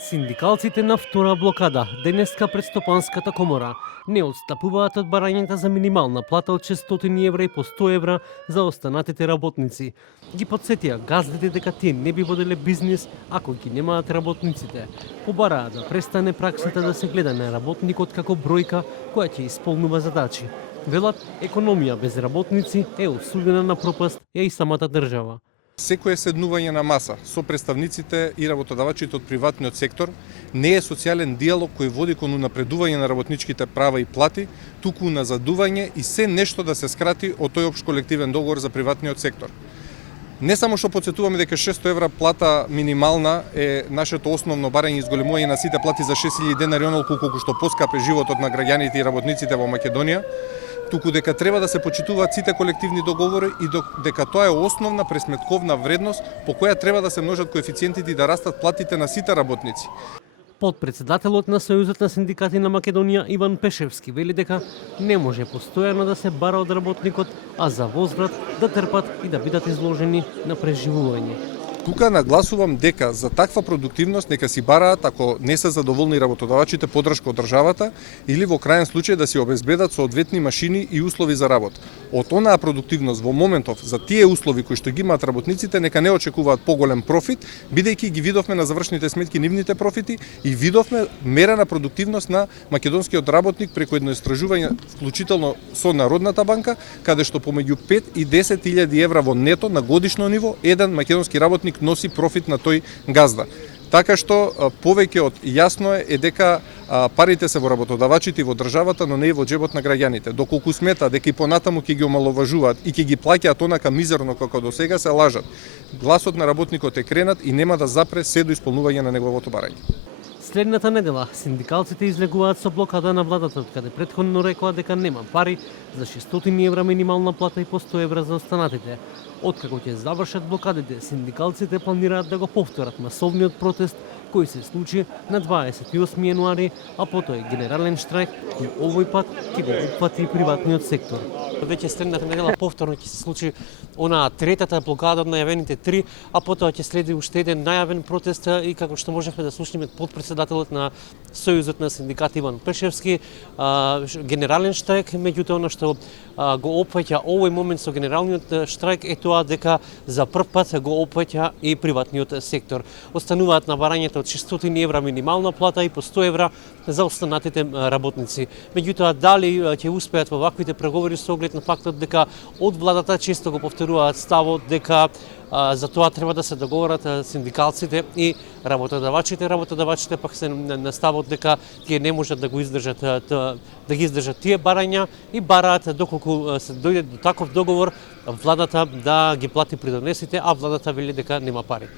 Синдикалците на втора блокада денеска пред Стопанската комора не отстапуваат од барањата за минимална плата од 600 евра и по 100 евра за останатите работници. Ги подсетија газдите дека тие не би воделе бизнис ако ги немаат работниците. Побараа да престане праксата да се гледа на работникот како бројка која ќе исполнува задачи. Велат, економија без работници е осудена на пропаст, ја и самата држава. Секое седнување на маса со представниците и работодавачите од приватниот сектор не е социјален диалог кој води кон унапредување на работничките права и плати, туку уназадување и се нешто да се скрати од тој општ колективен договор за приватниот сектор. Не само што потсетуваме дека 600 евра плата минимална е нашето основно барање изголемување на сите плати за 6000 денари онолку колку што поскапе животот на граѓаните и работниците во Македонија, туку дека треба да се почитуваат сите колективни договори и дека тоа е основна пресметковна вредност по која треба да се множат коефициентите и да растат платите на сите работници. Подпредседателот на Сојузот на синдикати на Македонија Иван Пешевски вели дека не може постојано да се бара од работникот, а за возврат да трпат и да бидат изложени на преживување. Тука нагласувам дека за таква продуктивност нека си бараат, ако не се задоволни работодавачите, поддршка од државата или во крајен случај да си обезбедат соодветни машини и услови за работа. Од онаа продуктивност во моментов за тие услови кои што ги имаат работниците нека не очекуваат поголем профит, бидејќи ги видовме на завршните сметки нивните профити и видовме мерена продуктивност на македонскиот работник преку едно истражување вклучително со Народната банка, каде што помеѓу 5 и 10.000 евра во нето на годишно ниво еден македонски работник носи профит на тој газда. Така што повеќе од јасно е дека парите се во работодавачите и во државата, но не и во џебот на граѓаните. Доколку смета дека и понатаму ќе ги омаловажуваат и ќе ги плаќаат онака мизерно како до сега, се лажат. Гласот на работникот е кренат и нема да запре се до исполнување на неговото барање. Следната недела синдикалците излегуваат со блокада на владата, каде претходно рекоа дека нема пари за 600 евра минимална плата и по 100 евра за останатите. Откако ќе завршат блокадите, синдикалците планираат да го повторат масовниот протест кој се случи на 28 јануари, а потоа е генерален штрајк кој овој пат ќе го опфати приватниот сектор. Веќе следната недела повторно ќе се случи онаа третата блокада од најавените 3, а потоа ќе следи уште еден најавен протест и како што можевме да слушнеме подпредседателот на Сојузот на синдикати Иван Пешевски, генерален штрајк, меѓутоа она што го опфаќа овој момент со генералниот штрајк е тоа дека за прв пат го опфаќа и приватниот сектор. Остануваат на барањето од 600 евра минимална плата и по 100 евра за останатите работници. Меѓутоа, дали ќе успеат во ваквите преговори со оглед на фактот дека од владата често го повторуваат ставот дека за тоа треба да се договорат синдикалците и работодавачите. Работодавачите пак се на ставот дека тие не можат да го издржат да ги издржат тие барања и бараат доколку се дојде до таков договор владата да ги плати придонесите, а владата вели дека нема пари.